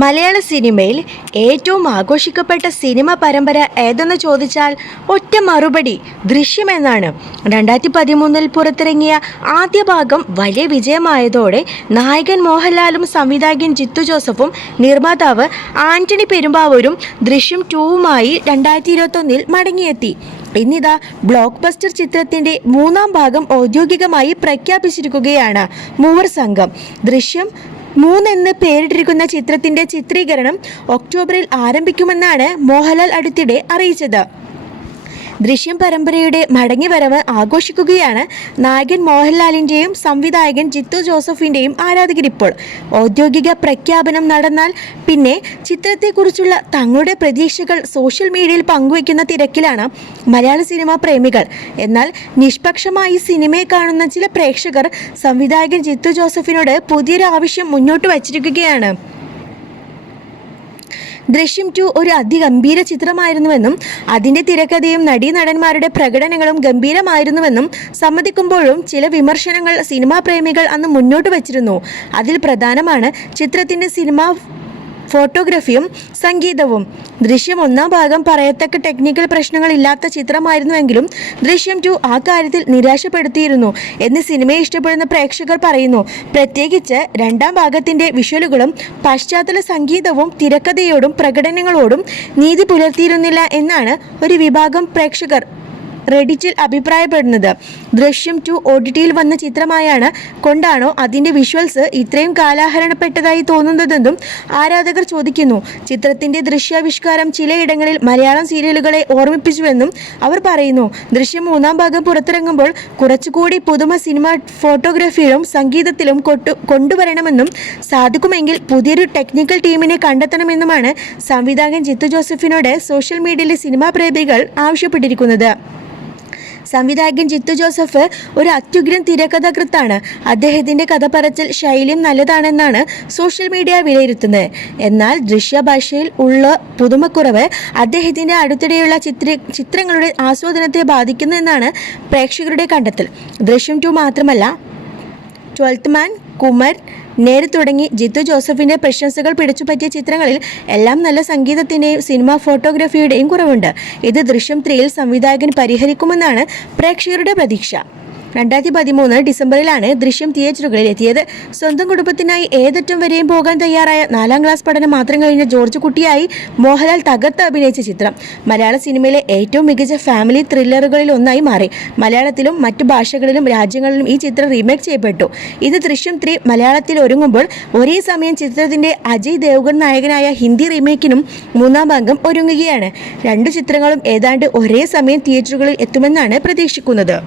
മലയാള സിനിമയിൽ ഏറ്റവും ആഘോഷിക്കപ്പെട്ട സിനിമ പരമ്പര ഏതെന്ന് ചോദിച്ചാൽ ഒറ്റ മറുപടി ദൃശ്യമെന്നാണ്. 2013 പുറത്തിറങ്ങിയ ആദ്യ ഭാഗം വലിയ വിജയമായതോടെ നായകൻ മോഹൻലാലും സംവിധായകൻ ജിത്തു ജോസഫും നിർമ്മാതാവ് ആന്റണി പെരുമ്പാവൂരും ദൃശ്യം 2വുമായി 2021 മടങ്ങിയെത്തി. ഇന്നിതാ ബ്ലോക്ക് ബസ്റ്റർ ചിത്രത്തിന്റെ 3ാം ഭാഗം ഔദ്യോഗികമായി പ്രഖ്യാപിച്ചിരിക്കുകയാണ് മൂവർ സംഘം. ദൃശ്യം 3 എന്ന് പേരിട്ടിരിക്കുന്ന ചിത്രത്തിന്റെ ചിത്രീകരണം ഒക്ടോബറിൽ ആരംഭിക്കുമെന്നാണ് മോഹൻലാൽ അടുത്തിടെ അറിയിച്ചത്. ദൃശ്യം പരമ്പരയുടെ മടങ്ങിവരവ് ആഘോഷിക്കുകയാണ് നായകൻ മോഹൻലാലിന്റെയും സംവിധായകൻ ജിത്തു ജോസഫിന്റെയും ആരാധകരിപ്പോൾ. ഔദ്യോഗിക പ്രഖ്യാപനം നടന്നാൽ പിന്നെ ചിത്രത്തെക്കുറിച്ചുള്ള തങ്ങളുടെ പ്രതീക്ഷകൾ സോഷ്യൽ മീഡിയയിൽ പങ്കുവയ്ക്കുന്ന തിരക്കിലാണ് മലയാള സിനിമാ പ്രേമികൾ. എന്നാൽ നിഷ്പക്ഷമായി സിനിമയെ കാണുന്ന ചില പ്രേക്ഷകർ സംവിധായകൻ ജിത്തു ജോസഫിനോട് പുതിയൊരു ആവശ്യം മുന്നോട്ട് വച്ചിരിക്കുകയാണ്. ദൃശ്യം 2 ഒരു അതിഗംഭീര ചിത്രമായിരുന്നുവെന്നും അതിന്റെ തിരക്കഥയും നടീനടന്മാരുടെ പ്രകടനങ്ങളും ഗംഭീരമായിരുന്നുവെന്നും സമ്മതിക്കുമ്പോഴും ചില വിമർശനങ്ങൾ സിനിമാ പ്രേമികൾ അന്ന് മുന്നോട്ട് വച്ചിരുന്നു. അതിൽ പ്രധാനമാണ് ചിത്രത്തിന്റെ സിനിമാ ഫോട്ടോഗ്രാഫിയും സംഗീതവും. ദൃശ്യം 1ാം ഭാഗം പറയത്തക്ക ടെക്നിക്കൽ പ്രശ്നങ്ങളില്ലാത്ത ചിത്രമായിരുന്നുവെങ്കിലും ദൃശ്യം 2 ആ കാര്യത്തിൽ നിരാശപ്പെടുത്തിയിരുന്നു എന്ന് സിനിമയെ ഇഷ്ടപ്പെടുന്ന പ്രേക്ഷകർ പറയുന്നു. പ്രത്യേകിച്ച് 2ാം ഭാഗത്തിന്റെ വിഷ്വലുകളും പശ്ചാത്തല സംഗീതവും തിരക്കഥയോടും പ്രകടനങ്ങളോടും നീതി പുലർത്തിയിരുന്നില്ല എന്നാണ് ഒരു വിഭാഗം പ്രേക്ഷകർ റെഡിറ്റിൽ അഭിപ്രായപ്പെടുന്നത്. ദൃശ്യം 2 OTTയിൽ വന്ന ചിത്രമായാണ് കൊണ്ടാണോ അതിന്റെ വിഷ്വൽസ് ഇത്രയും കാലഹരണപ്പെട്ടതായി തോന്നുന്നതെന്നും ആരാധകർ ചോദിക്കുന്നു. ചിത്രത്തിന്റെ ദൃശ്യാവിഷ്കാരം ചിലയിടങ്ങളിൽ മലയാളം സീരിയലുകളെ ഓർമ്മിപ്പിച്ചുവെന്നും അവർ പറയുന്നു. ദൃശ്യം 3ാം ഭാഗം പുറത്തിറങ്ങുമ്പോൾ കുറച്ചുകൂടി പുതുമ സിനിമ ഫോട്ടോഗ്രാഫിയിലും സംഗീതത്തിലും കൊണ്ടുവരണമെന്നും സാധിക്കുമെങ്കിൽ പുതിയൊരു ടെക്നിക്കൽ ടീമിനെ കണ്ടെത്തണമെന്നുമാണ് സംവിധായകൻ ജിത്തു ജോസഫിനോട് സോഷ്യൽ മീഡിയയിലെ സിനിമാ പ്രേമികൾ ആവശ്യപ്പെട്ടിരിക്കുന്നത്. സംവിധായകൻ ജിത്തു ജോസഫ് ഒരു അത്യുഗ്രൻ തിരക്കഥാകൃത്താണ്. അദ്ദേഹത്തിന്റെ കഥ പറച്ചിൽ ശൈലിയും നല്ലതാണെന്നാണ് സോഷ്യൽ മീഡിയ വിലയിരുത്തുന്നത്. എന്നാൽ ദൃശ്യഭാഷയിൽ ഉള്ള പുതുമക്കുറവ് അദ്ദേഹത്തിന്റെ അടുത്തിടെയുള്ള ചിത്രങ്ങളുടെ ആസ്വാദനത്തെ ബാധിക്കുന്നുവെന്നാണ് പ്രേക്ഷകരുടെ കണ്ടെത്തൽ. ദൃശ്യം 2 മാത്രമല്ല 12th മാൻ, കുമർ, നേര് തുടങ്ങി ജിത്തു ജോസഫിന്റെ പ്രശംസകൾ പിടിച്ചുപറ്റിയ ചിത്രങ്ങളിൽ എല്ലാം നല്ല സംഗീതത്തിന്റെയും സിനിമാ ഫോട്ടോഗ്രാഫിയുടെയും കുറവുണ്ട്. ഇത് ദൃശ്യം 3ൽ സംവിധായകൻ പരിഹരിക്കുമെന്നാണ് പ്രേക്ഷകരുടെ പ്രതീക്ഷ. 2013 ഡിസംബറിലാണ് ദൃശ്യം തിയേറ്ററുകളിൽ എത്തിയത്. സ്വന്തം കുടുംബത്തിനായി ഏതറ്റം വരെയും പോകാൻ തയ്യാറായ 4ാം ക്ലാസ് പഠനം മാത്രം കഴിഞ്ഞ ജോർജ് കുട്ടിയായി മോഹൻലാൽ തകർത്ത് അഭിനയിച്ച ചിത്രം മലയാള സിനിമയിലെ ഏറ്റവും മികച്ച ഫാമിലി ത്രില്ലറുകളിൽ ഒന്നായി മാറി. മലയാളത്തിലും മറ്റു ഭാഷകളിലും രാജ്യങ്ങളിലും ഈ ചിത്രം റീമേക്ക് ചെയ്യപ്പെട്ടു. ഇത് ദൃശ്യം 3 മലയാളത്തിൽ ഒരുങ്ങുമ്പോൾ ഒരേ സമയം ചിത്രത്തിന്റെ അജയ് ദേവ്ഗൺ നായകനായ ഹിന്ദി റീമേക്കിനും 3ാം ഭാഗം ഒരുങ്ങുകയാണ്. 2 ചിത്രങ്ങളും ഏതാണ്ട് ഒരേ സമയം തിയേറ്ററുകളിൽ എത്തുമെന്നാണ് പ്രതീക്ഷിക്കുന്നത്.